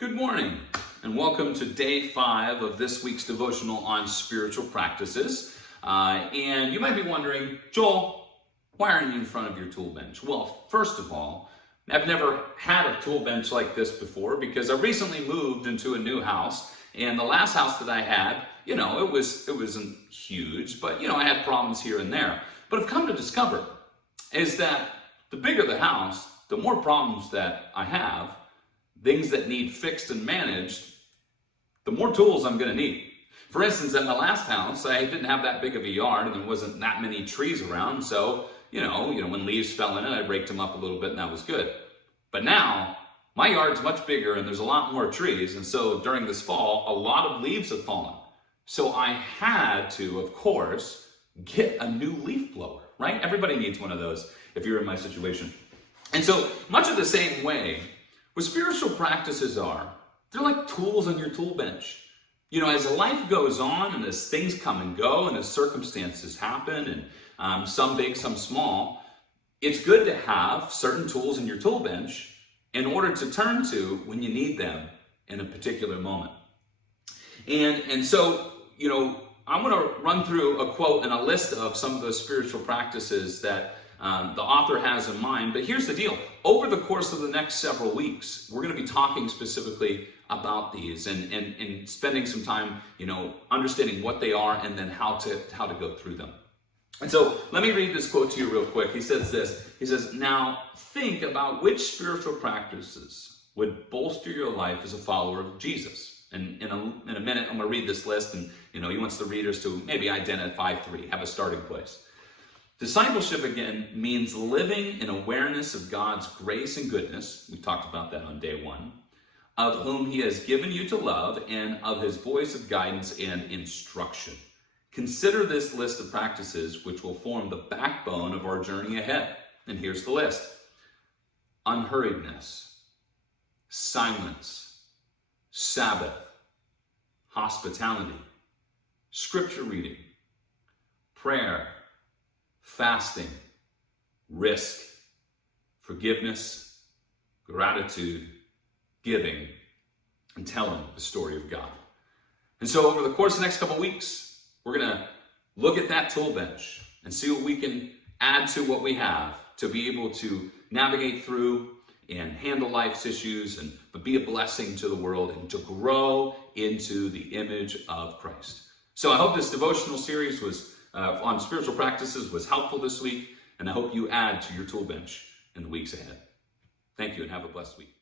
Good morning, and welcome to day 5 of this week's devotional on spiritual practices. And you might be wondering, Joel, why aren't you in front of your tool bench? Well, first of all, I've never had a tool bench like this before because I recently moved into a new house, and the last house that I had, it wasn't huge, but I had problems here and there. But I've come to discover is that the bigger the house, the more problems that I have, things that need fixed and managed, the more tools I'm going to need. For instance, in the last house, I didn't have that big of a yard and there wasn't that many trees around. So, when leaves fell in it, I raked them up a little bit and that was good. But now, my yard's much bigger and there's a lot more trees. And so during this fall, a lot of leaves have fallen. So I had to, of course, get a new leaf blower, right? Everybody needs one of those if you're in my situation. And so much of the same way, what spiritual practices are, they're like tools on your tool bench. As life goes on and as things come and go and as circumstances happen and some big, some small, it's good to have certain tools in your tool bench in order to turn to when you need them in a particular moment. And so, I'm going to run through a quote and a list of some of those spiritual practices that the author has in mind. But here's the deal. Over the course of the next several weeks, we're going to be talking specifically about these and spending some time, understanding what they are and then how to go through them. And so let me read this quote to you real quick. He says this. He says, "Now think about which spiritual practices would bolster your life as a follower of Jesus." And in a minute, I'm going to read this list, and he wants the readers to maybe identify 3, have a starting place. Discipleship, again, means living in awareness of God's grace and goodness. We talked about that on day 1. Of whom he has given you to love, and of his voice of guidance and instruction. Consider this list of practices which will form the backbone of our journey ahead. And here's the list. Unhurriedness, silence, Sabbath, hospitality, scripture reading, prayer, fasting, risk, forgiveness, gratitude, giving, and telling the story of God. And so over the course of the next couple of weeks, we're going to look at that tool bench and see what we can add to what we have to be able to navigate through and handle life's issues, but be a blessing to the world and to grow into the image of Christ. So I hope this devotional series on spiritual practices was helpful this week, and I hope you add to your tool bench in the weeks ahead. Thank you and have a blessed week.